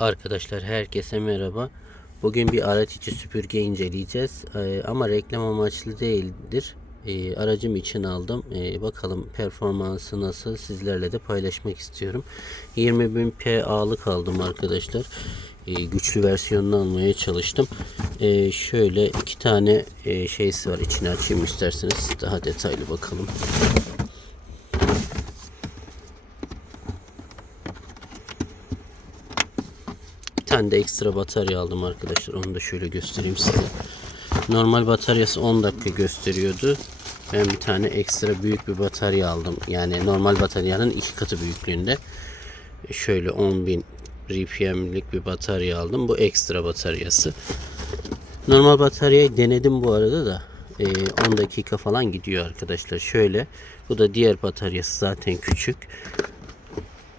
Arkadaşlar herkese merhaba. Bugün bir araç içi süpürge inceleyeceğiz. Ee, ama reklam amaçlı değildir. Ee, aracım için aldım. Ee, bakalım performansı nasıl sizlerle de paylaşmak istiyorum. 20.000 PA'lık aldım arkadaşlar. Ee, güçlü versiyonunu almaya çalıştım. Ee, şöyle iki tane e, şeysi var. İçini açayım isterseniz daha detaylı bakalım. Tane de ekstra batarya aldım arkadaşlar. Onu da şöyle göstereyim size. Normal bataryası 10 dakika gösteriyordu. Ben bir tane ekstra büyük bir batarya aldım. Yani normal bataryanın iki katı büyüklüğünde. Şöyle 10.000 RPM'lik bir batarya aldım. Bu ekstra bataryası. Normal bataryayı denedim bu arada da. Ee, 10 dakika falan gidiyor arkadaşlar. Şöyle. Bu da diğer bataryası zaten küçük.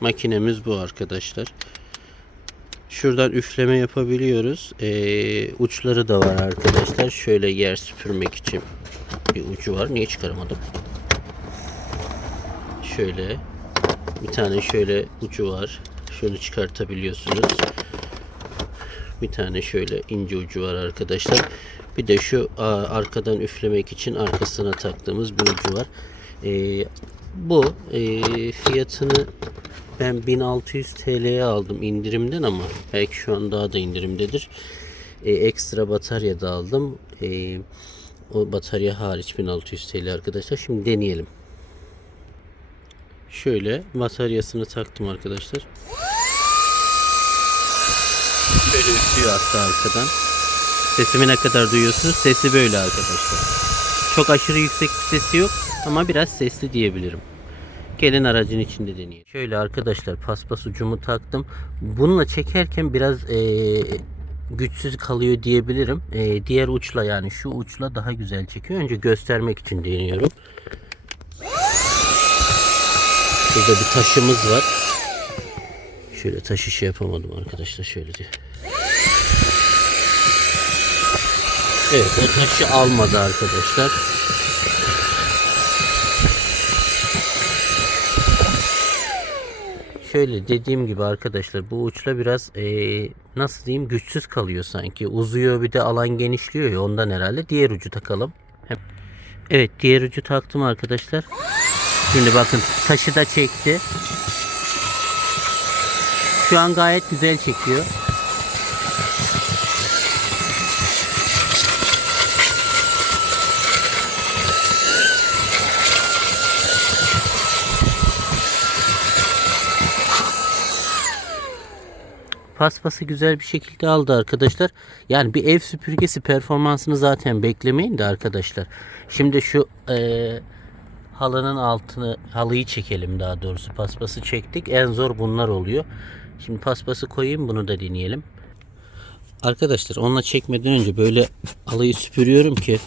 Makinemiz bu arkadaşlar. Şuradan üfleme yapabiliyoruz. Ee, uçları da var arkadaşlar. Şöyle yer süpürmek için bir ucu var. Niye çıkaramadım? Şöyle bir tane şöyle ucu var. Şöyle çıkartabiliyorsunuz. Bir tane şöyle ince ucu var arkadaşlar. Bir de şu arkadan üflemek için arkasına taktığımız bir ucu var. Ee, bu ee, fiyatını ben 1600 TL'ye aldım indirimden ama belki şu an daha da indirimdedir. Ee, ekstra batarya da aldım. Ee, o batarya hariç 1600 TL arkadaşlar. Şimdi deneyelim. Şöyle bataryasını taktım arkadaşlar. Böyle üflüyor hatta arkadan. Sesimi ne kadar duyuyorsunuz? Sesi böyle arkadaşlar. Çok aşırı yüksek bir sesi yok ama biraz sesli diyebilirim. Gelin aracın içinde deneyelim. Şöyle arkadaşlar paspas ucumu taktım. Bununla çekerken biraz eee, güçsüz kalıyor diyebilirim. Eee, diğer uçla yani şu uçla daha güzel çekiyor. Önce göstermek için deniyorum. Burada bir taşımız var. Şöyle taşı şey yapamadım arkadaşlar şöyle diye. Evet o taşı almadı arkadaşlar. Şöyle dediğim gibi arkadaşlar bu uçla biraz eee, nasıl diyeyim güçsüz kalıyor sanki. Uzuyor bir de alan genişliyor ya ondan herhalde. Diğer ucu takalım. Evet diğer ucu taktım arkadaşlar. Şimdi bakın taşı da çekti. Şu an gayet güzel çekiyor. Paspası güzel bir şekilde aldı arkadaşlar. Yani bir ev süpürgesi performansını zaten beklemeyin de arkadaşlar. Şimdi şu eee, halının altını halıyı çekelim daha doğrusu. Paspası çektik. En zor bunlar oluyor. Şimdi paspası koyayım bunu da deneyelim. Arkadaşlar onunla çekmeden önce böyle halıyı süpürüyorum ki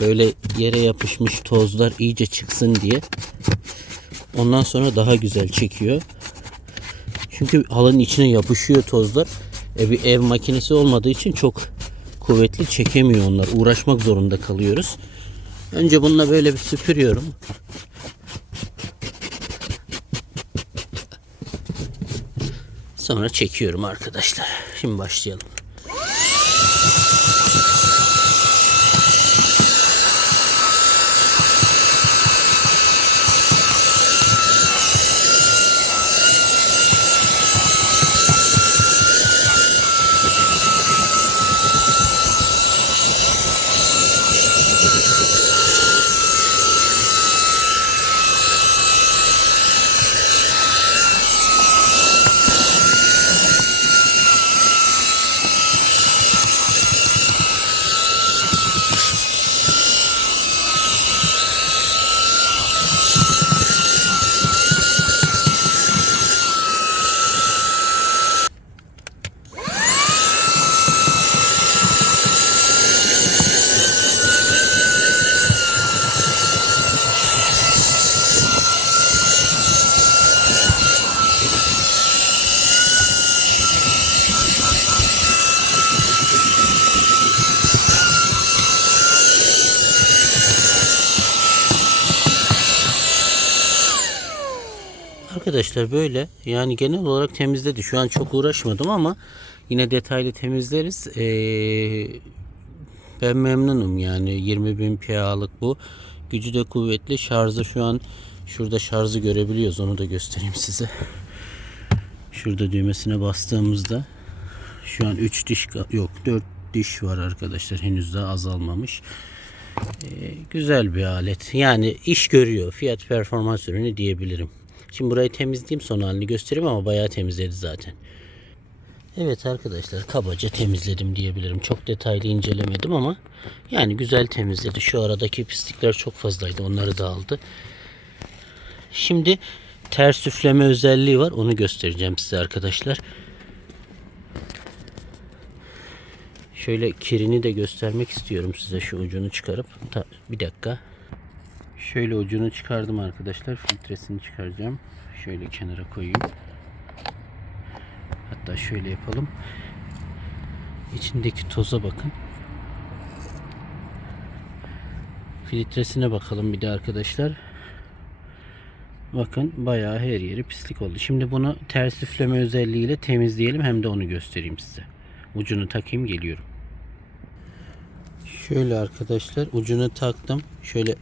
böyle yere yapışmış tozlar iyice çıksın diye. Ondan sonra daha güzel çekiyor. Çünkü halının içine yapışıyor tozlar. E, bir ev makinesi olmadığı için çok kuvvetli çekemiyor onlar. Uğraşmak zorunda kalıyoruz. Önce bununla böyle bir süpürüyorum. Sonra çekiyorum arkadaşlar. Şimdi başlayalım. Arkadaşlar böyle. Yani genel olarak temizledi. Şu an çok uğraşmadım ama yine detaylı temizleriz. Ee, ben memnunum yani 20.000 PA'lık bu. Gücü de kuvvetli. Şarjı şu an şurada şarjı görebiliyoruz. Onu da göstereyim size. Şurada düğmesine bastığımızda şu an 3 diş yok 4 diş var arkadaşlar. Henüz daha azalmamış. Ee, güzel bir alet. Yani iş görüyor. Fiyat performans ürünü diyebilirim. Şimdi burayı temizleyeyim son halini göstereyim ama bayağı temizledi zaten. Evet arkadaşlar kabaca temizledim diyebilirim. Çok detaylı incelemedim ama yani güzel temizledi. Şu aradaki pislikler çok fazlaydı. Onları da aldı. Şimdi ters üfleme özelliği var. Onu göstereceğim size arkadaşlar. Şöyle kirini de göstermek istiyorum size şu ucunu çıkarıp. Bir dakika. Şöyle ucunu çıkardım arkadaşlar. Filtresini çıkaracağım. Şöyle kenara koyayım. Hatta şöyle yapalım. İçindeki toza bakın. Filtresine bakalım bir de arkadaşlar. Bakın bayağı her yeri pislik oldu. Şimdi bunu ters üfleme özelliğiyle temizleyelim hem de onu göstereyim size. Ucunu takayım geliyorum. Şöyle arkadaşlar ucunu taktım. Şöyle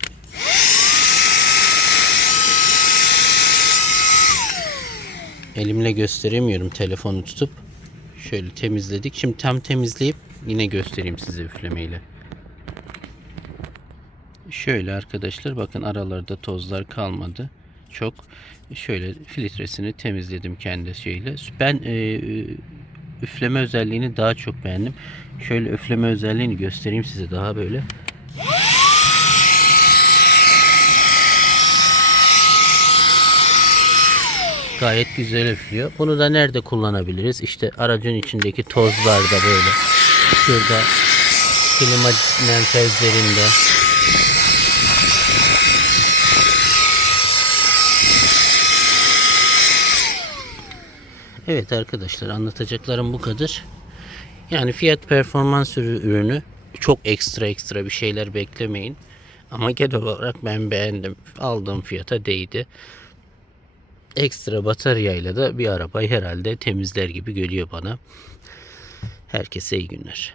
elimle gösteremiyorum telefonu tutup. Şöyle temizledik. Şimdi tam temizleyip yine göstereyim size üflemeyle. Şöyle arkadaşlar bakın aralarda tozlar kalmadı. Çok şöyle filtresini temizledim kendi şeyle. Ben e, üfleme özelliğini daha çok beğendim. Şöyle üfleme özelliğini göstereyim size daha böyle. Gayet güzel üflüyor. Bunu da nerede kullanabiliriz? İşte aracın içindeki tozlarda böyle. Şurada klima menfezlerinde. Evet arkadaşlar anlatacaklarım bu kadar. Yani fiyat performans ürü- ürünü çok ekstra ekstra bir şeyler beklemeyin. Ama genel olarak ben beğendim. Aldığım fiyata değdi. Ekstra bataryayla da bir arabayı herhalde temizler gibi geliyor bana. Herkese iyi günler.